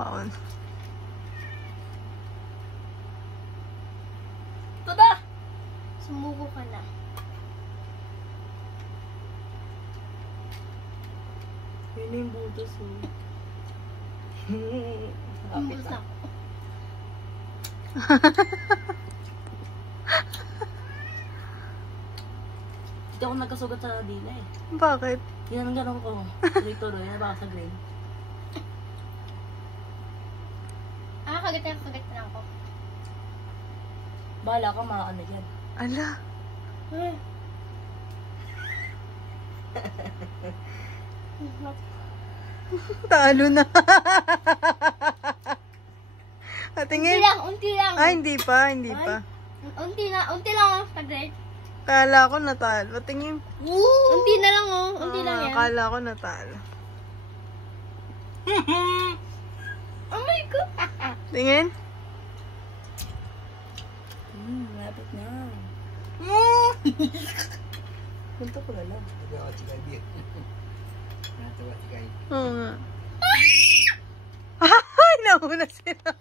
Paon. Tada! Sumuko ka na. Yun na yung butas mo. Kapit na. Hindi ako nagkasugat sa dila eh. Bakit? Ginanong ko. Tuloy-tuloy na baka sa green. Kagat na ako. Bahala ka makaano dyan. Ala. Talo na. Tingin. Unti lang. Ay, hindi pa. Unti lang oh, Tagret. Kala ko natalo. Tingin. Unti na lang oh, unti lang yan. Kala ko natalo. Oh my God. Tingin. Malapit na. Punta ko na lang. Oo nga. Ay, nauna sila.